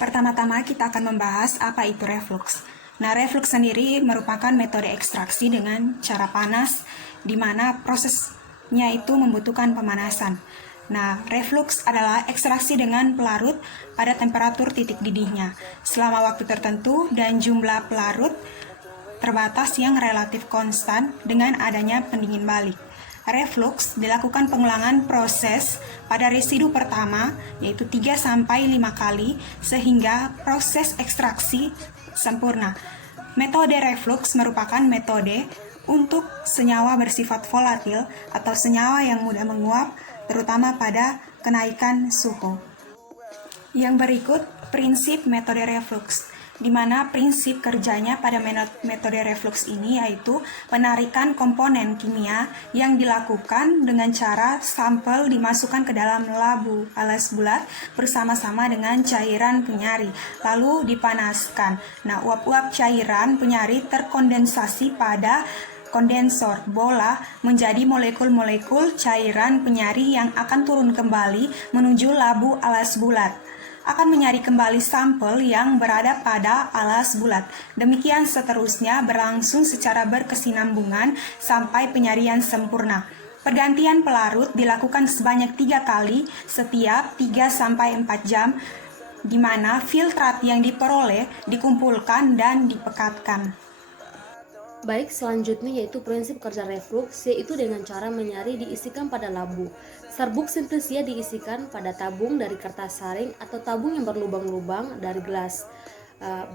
Pertama-tama kita akan membahas apa itu reflux. Nah, reflux sendiri merupakan metode ekstraksi dengan cara panas, di mana prosesnya itu membutuhkan pemanasan. Nah, reflux adalah ekstraksi dengan pelarut pada temperatur titik didihnya selama waktu tertentu dan jumlah pelarut terbatas yang relatif konstan dengan adanya pendingin balik. Reflux dilakukan pengulangan proses pada residu pertama yaitu 3-5 kali sehingga proses ekstraksi sempurna. Metode reflux merupakan metode untuk senyawa bersifat volatil atau senyawa yang mudah menguap terutama pada kenaikan suhu. Yang berikut prinsip metode reflux, di mana prinsip kerjanya pada metode reflux ini yaitu penarikan komponen kimia yang dilakukan dengan cara sampel dimasukkan ke dalam labu alas bulat bersama-sama dengan cairan penyari, lalu dipanaskan. Nah, uap-uap cairan penyari terkondensasi pada kondensor bola menjadi molekul-molekul cairan penyari yang akan turun kembali menuju labu alas bulat. Akan menyari kembali sampel yang berada pada alas bulat. Demikian seterusnya berlangsung secara berkesinambungan sampai penyarian sempurna. Pergantian pelarut dilakukan sebanyak 3 kali setiap 3-4 jam, di mana filtrat yang diperoleh dikumpulkan dan dipekatkan. Baik, selanjutnya yaitu prinsip kerja reflux, yaitu dengan cara menyari diisikan pada labu. Serbuk simplisia diisikan pada tabung dari kertas saring atau tabung yang berlubang-lubang dari gelas,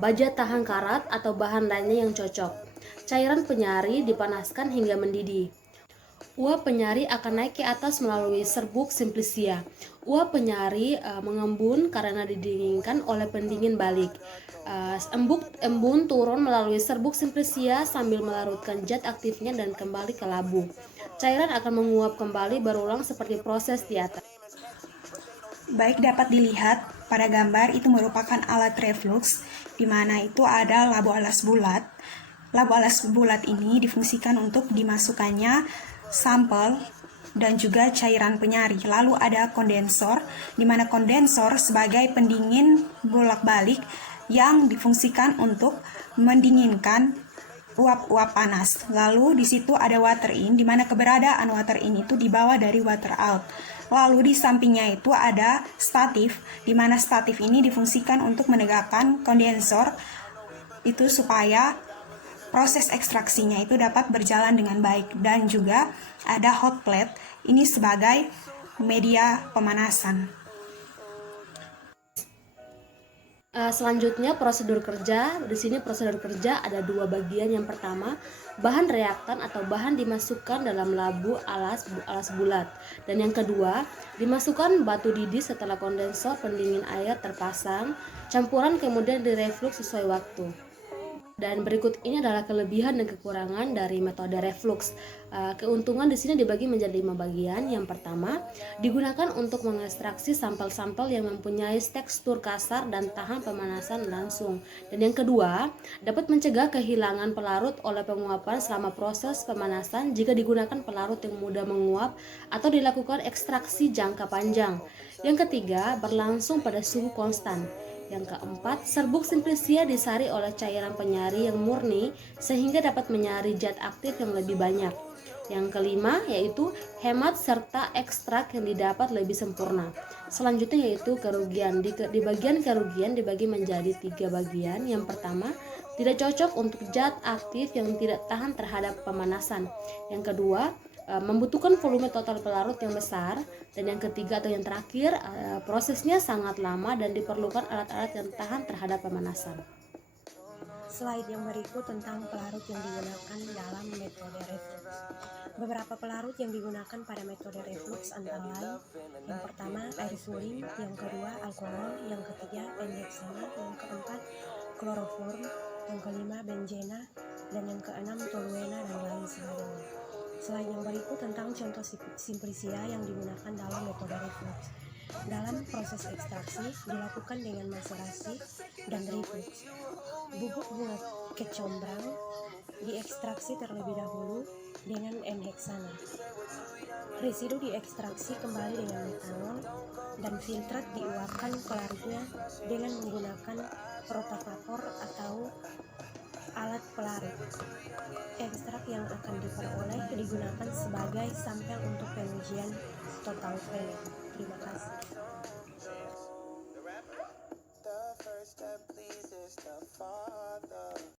baja tahan karat atau bahan lainnya yang cocok. Cairan penyari dipanaskan hingga mendidih. Uap penyari akan naik ke atas melalui serbuk simplisia. Uap penyari mengembun karena didinginkan oleh pendingin balik. Embun turun melalui serbuk simplisia sambil melarutkan zat aktifnya dan kembali ke labu. Cairan akan menguap kembali berulang seperti proses di atas. Baik, dapat dilihat pada gambar itu merupakan alat reflux, di mana itu ada labu alas bulat. Labu alas bulat ini difungsikan untuk dimasukkannya sampel dan juga cairan penyari. Lalu ada kondensor, di mana kondensor sebagai pendingin bolak-balik yang difungsikan untuk mendinginkan uap-uap panas. Lalu di situ ada water in, di mana keberadaan water in itu dibawa dari water out. Lalu di sampingnya itu ada statif, di mana statif ini difungsikan untuk menegakkan kondensor itu supaya proses ekstraksinya itu dapat berjalan dengan baik. Dan juga ada hot plate, ini sebagai media pemanasan. Selanjutnya prosedur kerja. Di sini prosedur kerja ada dua bagian. Yang pertama, bahan reaktan atau bahan dimasukkan dalam labu alas bulat. Dan yang kedua, dimasukkan batu didih setelah kondensor pendingin air terpasang. Campuran kemudian direflux sesuai waktu. Dan berikut ini adalah kelebihan dan kekurangan dari metode reflux. Keuntungan di sini dibagi menjadi 5 bagian. Yang pertama, digunakan untuk mengekstraksi sampel-sampel yang mempunyai tekstur kasar dan tahan pemanasan langsung. Dan yang kedua, dapat mencegah kehilangan pelarut oleh penguapan selama proses pemanasan jika digunakan pelarut yang mudah menguap atau dilakukan ekstraksi jangka panjang. Yang ketiga, berlangsung pada suhu konstan. Yang keempat, serbuk simplisia disari oleh cairan penyari yang murni sehingga dapat menyari zat aktif yang lebih banyak. Yang kelima yaitu hemat serta ekstrak yang didapat lebih sempurna. Selanjutnya yaitu kerugian. Di bagian kerugian dibagi menjadi 3 bagian. Yang pertama, tidak cocok untuk zat aktif yang tidak tahan terhadap pemanasan. Yang kedua, membutuhkan volume total pelarut yang besar. Dan yang ketiga atau yang terakhir, prosesnya sangat lama dan diperlukan alat-alat yang tahan terhadap pemanasan. Slide yang berikut tentang pelarut yang digunakan dalam metode reflux. Beberapa pelarut yang digunakan pada metode reflux antara lain: yang pertama air suling, yang kedua alkohol, yang ketiga enheksana, yang keempat kloroform, yang kelima benzena, dan yang keenam toluena dan lain sebagainya. Slide yang berikut tentang contoh simplisia yang digunakan dalam metode reflux. Dalam proses ekstraksi dilakukan dengan maserasi dan reflux. Bubuk bunga kecombrang diekstraksi terlebih dahulu dengan enheksana. Residu diekstraksi kembali dengan metanol dan filtrat diuapkan ke larutnya dengan menggunakan rotavator atau alat pelarut. Ekstrak yang akan diperoleh digunakan sebagai sampel untuk pengujian total film. Terima kasih.